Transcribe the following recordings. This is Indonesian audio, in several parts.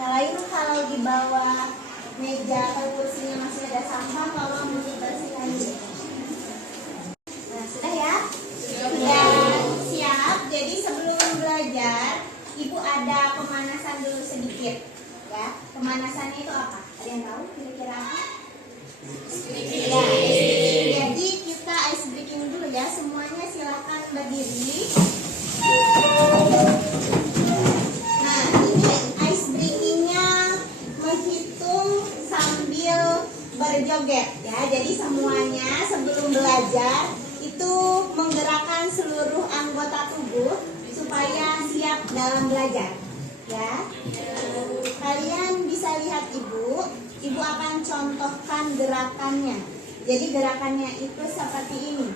Nyalain kalau di bawah meja atau kursinya masih ada sampah, tolong dibersihkan dulu. Nah, sudah ya? Sudah siap. Jadi sebelum belajar, Ibu ada pemanasan dulu sedikit. Ya, pemanasannya itu apa? Ada yang tahu kira-kira apa? Ya, jadi kita ice breaking dulu ya. Semuanya silakan berdiri. Nah, ini ice breakingnya menghitung sambil berjoget ya. Jadi semuanya sebelum belajar itu menggerakkan seluruh anggota tubuh supaya siap dalam belajar ya. Kalian bisa lihat Ibu akan contohkan gerakannya. Jadi gerakannya itu seperti ini.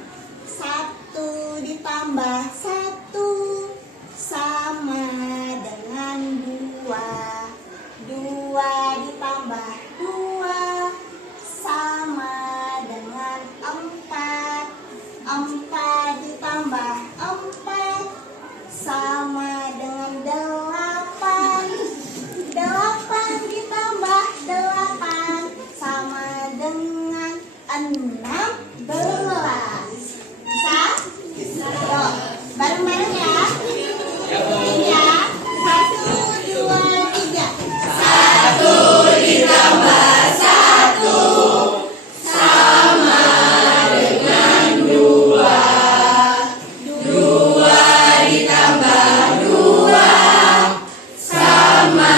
1 ditambah 1 sama dengan 2. 2 ditambah 2 sama dengan 4. 4 ditambah 4 sama dengan 8. 8 ditambah 8 sama dengan 16. Bisa? Yuk, bareng-bareng ya. Ini ya. 1, 2, 3. 1 ditambah 1 sama dengan 2. 2 ditambah 2 sama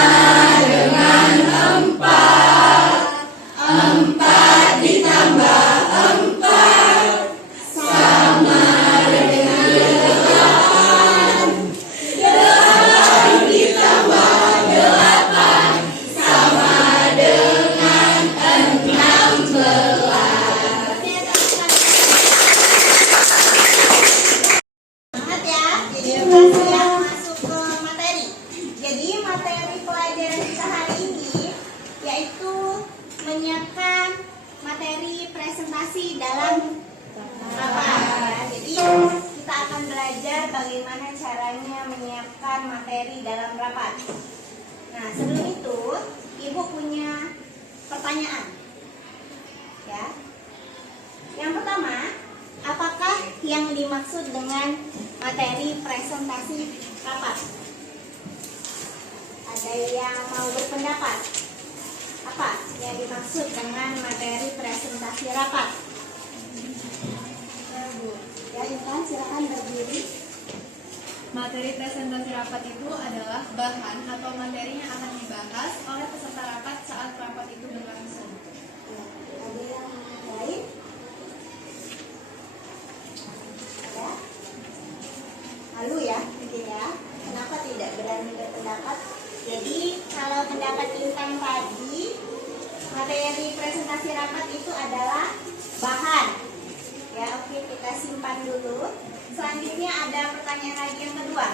dengan 4. 4 ditambah 4 sama dengan 8. 8 ditambah 8 sama dengan 16. Semangat ya. Jadi kita siap masuk ke materi. Jadi materi pelajaran kita hari ini yaitu menyiapkan materi presentasi dalam rapat. Jadi kita akan belajar bagaimana caranya menyiapkan materi dalam rapat. Nah, sebelum itu Ibu punya pertanyaan. Ya. Yang pertama, apakah yang dimaksud dengan materi presentasi rapat? Ada yang mau berpendapat? Apa yang dimaksud dengan materi presentasi rapat? Ya, Intan, silakan berdiri. Materi presentasi rapat itu adalah bahan atau materi yang akan dibahas oleh peserta rapat saat rapat itu berlangsung. Ya, ada yang lain? Ada? Malu ya, mungkin ya. Kenapa tidak berani berpendapat? Jadi kalau pendapat Intan tadi, materi presentasi rapat itu adalah bahan. Ya, oke, kita simpan dulu. Selanjutnya ada pertanyaan lagi yang kedua.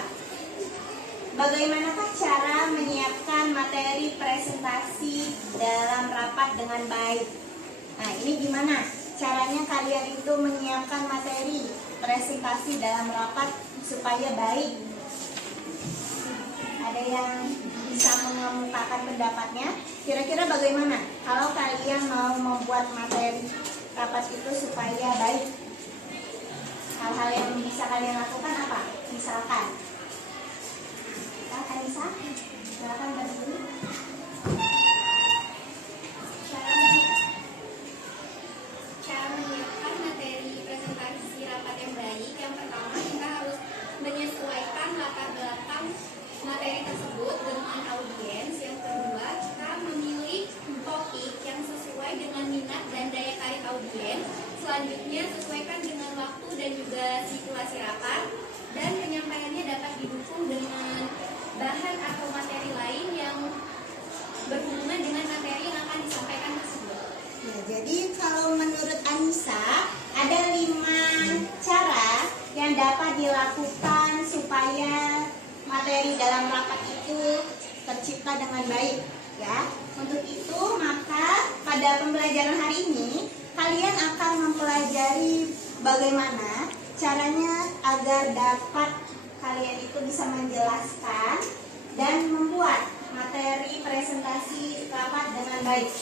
Bagaimanakah cara menyiapkan materi presentasi dalam rapat dengan baik? Nah, ini gimana caranya kalian itu menyiapkan materi presentasi dalam rapat supaya baik? Ada yang bisa mengemukakan pendapatnya? Kira-kira bagaimana kalau kalian mau membuat materi rapat itu supaya baik? Hal-hal yang bisa kalian lakukan apa? Misalkan, Anissa, silakan berdiri. Cara menyiapkan materi presentasi rapat yang baik, yang pertama kita harus menyesuaikan latar belakang materi tersebut dengan audiens. Yang kedua, kita memilih topik yang sesuai dengan minat dan daya tarik audiens. Selanjutnya, sesuaikan dengan waktu dan juga situasi rapat, dan penyampaiannya dapat didukung dengan bahan atau materi lain yang berhubungan dengan materi yang akan disampaikan tersebut. Ya, jadi kalau menurut Anissa ada 5 cara yang dapat dilakukan supaya materi dalam rapat itu tercipta dengan baik. Ya, untuk itu maka pada pembelajaran hari ini kalian akan mempelajari bagaimana caranya agar dapat kalian itu bisa menjelaskan dan membuat materi presentasi rapat dengan baik.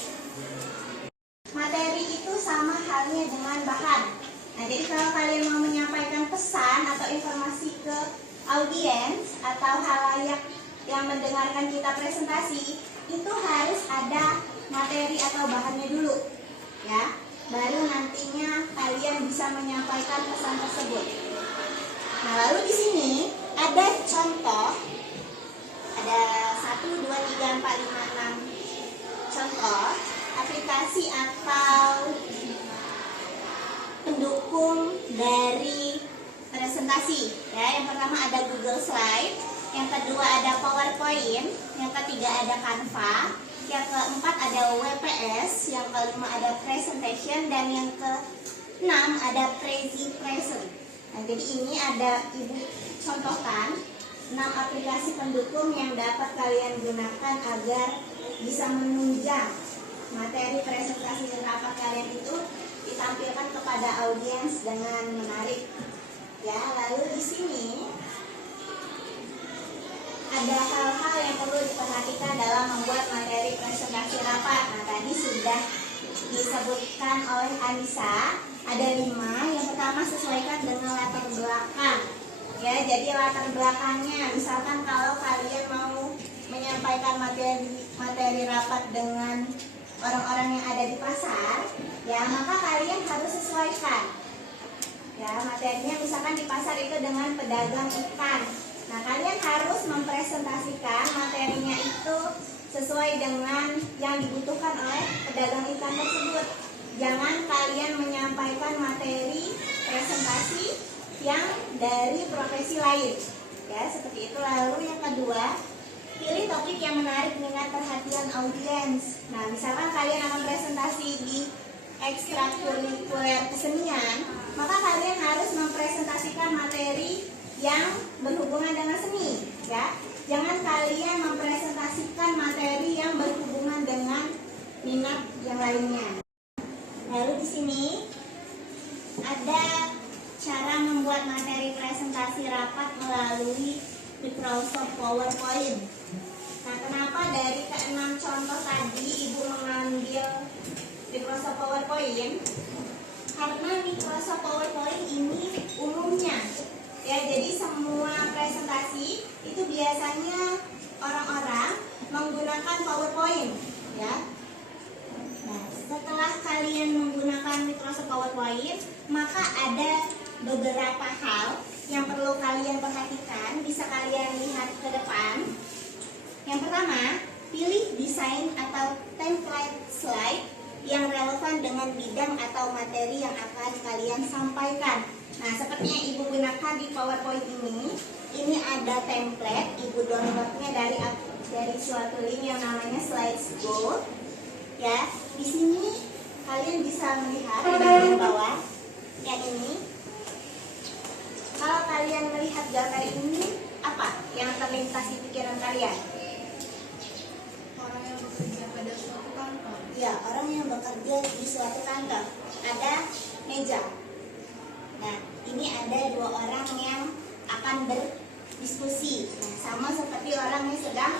Materi itu sama halnya dengan bahan. Nah, jadi kalau kalian mau menyampaikan pesan atau informasi ke audiens atau halayak yang mendengarkan kita presentasi, itu harus ada materi atau bahannya dulu, ya. Baru nantinya kalian bisa menyampaikan pesan tersebut. Nah, lalu di sini ada contoh, ada 1, 2, 3, 4, 5, 6 contoh aplikasi atau pendukung dari presentasi. Ya, yang pertama ada Google Slide, yang kedua ada PowerPoint, yang ketiga ada Canva, yang keempat ada WPS, yang kelima ada Presentation, dan yang keenam ada Prezi Present. Nah, jadi ini ada Ibu contohkan 6 aplikasi pendukung yang dapat kalian gunakan agar bisa menunjang materi presentasi dan rapat kalian itu ditampilkan kepada audiens dengan menarik. Ya, lalu di sini ada hal-hal yang perlu diperhatikan dalam membuat materi presentasi rapat. Nah, tadi sudah disebutkan oleh Anissa, ada 5. Yang pertama, sesuaikan dengan latar belakang. Ya, jadi latar belakangnya, misalkan kalau kalian mau menyampaikan materi rapat dengan orang-orang yang ada di pasar, ya maka kalian harus sesuaikan. Ya, materinya misalkan di pasar itu dengan pedagang ikan. Nah, kalian harus mempresentasikan materinya itu sesuai dengan yang dibutuhkan oleh pedagang ikan tersebut. Jangan kalian menyampaikan materi presentasi yang dari profesi lain. Ya, seperti itu. Lalu yang kedua, pilih topik yang menarik minat perhatian audiens. Nah, misalkan kalian akan presentasi di ekstrakurikuler kesenian, maka kalian harus mempresentasikan materi yang berhubungan dengan seni, ya. Jangan kalian mempresentasikan materi yang berhubungan dengan minat yang lainnya. Lalu di sini ada cara membuat materi presentasi rapat melalui Microsoft PowerPoint. Nah, kenapa dari ke-6 contoh tadi Ibu mengambil Microsoft PowerPoint? Karena Microsoft PowerPoint ini umumnya, ya, jadi semua presentasi itu biasanya orang-orang menggunakan PowerPoint, ya. Nah, setelah kalian menggunakan Microsoft PowerPoint, maka ada beberapa hal yang perlu kalian perhatikan, bisa kalian lihat ke depan. Yang pertama, pilih desain atau template slide yang relevan dengan bidang atau materi yang akan kalian sampaikan. Nah, seperti yang Ibu gunakan di PowerPoint ini ada template. Ibu downloadnya dari suatu link yang namanya Slidesgo. Ya, di sini kalian bisa melihat di bagian bawah yang ini. Kalau kalian melihat gambar ini, apa yang terlintas di pikiran kalian? Orang yang bekerja pada suatu kantor. Ya, orang yang bekerja di suatu kantor. Ada meja. Nah, ini ada 2 orang yang akan berdiskusi. Nah, sama seperti orang yang sedang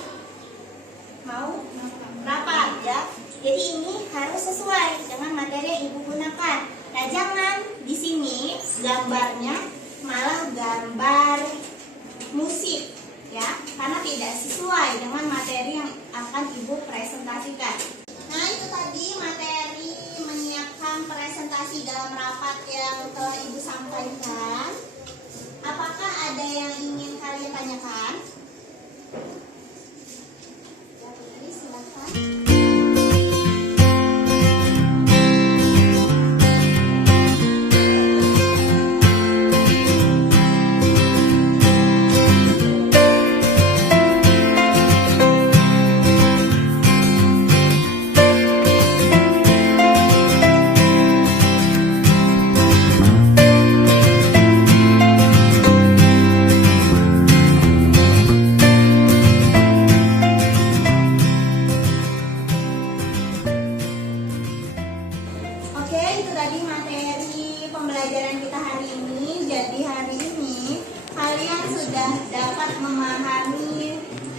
mau rapat, ya. Jadi ini harus sesuai dengan materi yang Ibu gunakan. Nah, jangan di sini gambarnya malah gambar musik, ya, karena tidak sesuai dengan materi yang akan Ibu presentasikan. Nah, itu tadi materi menyiapkan presentasi dalam rapat yang telah Ibu sampaikan. Apakah ada yang ingin kalian tanyakan? Ya, Putri, silakan.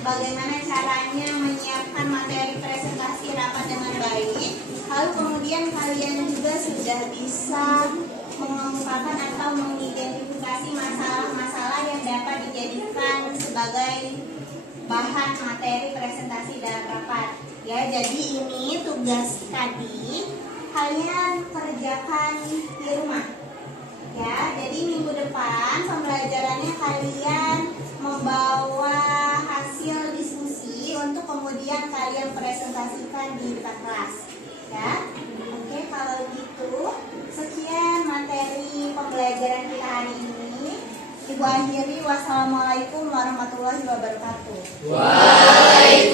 bagaimana caranya menyiapkan materi presentasi rapat dengan baik. Lalu kemudian kalian juga sudah bisa mengemukakan atau mengidentifikasi masalah-masalah yang dapat dijadikan sebagai bahan materi presentasi dalam rapat. Ya, jadi ini tugas tadi kalian kerjakan di rumah. Ya, jadi minggu depan pembelajarannya kalian membawa hasil diskusi untuk kemudian kalian presentasikan di depan kelas. Ya, oke, kalau gitu sekian materi pembelajaran kita hari ini. Ibu akhiri, wassalamualaikum warahmatullahi wabarakatuh. Waalaikumsalam.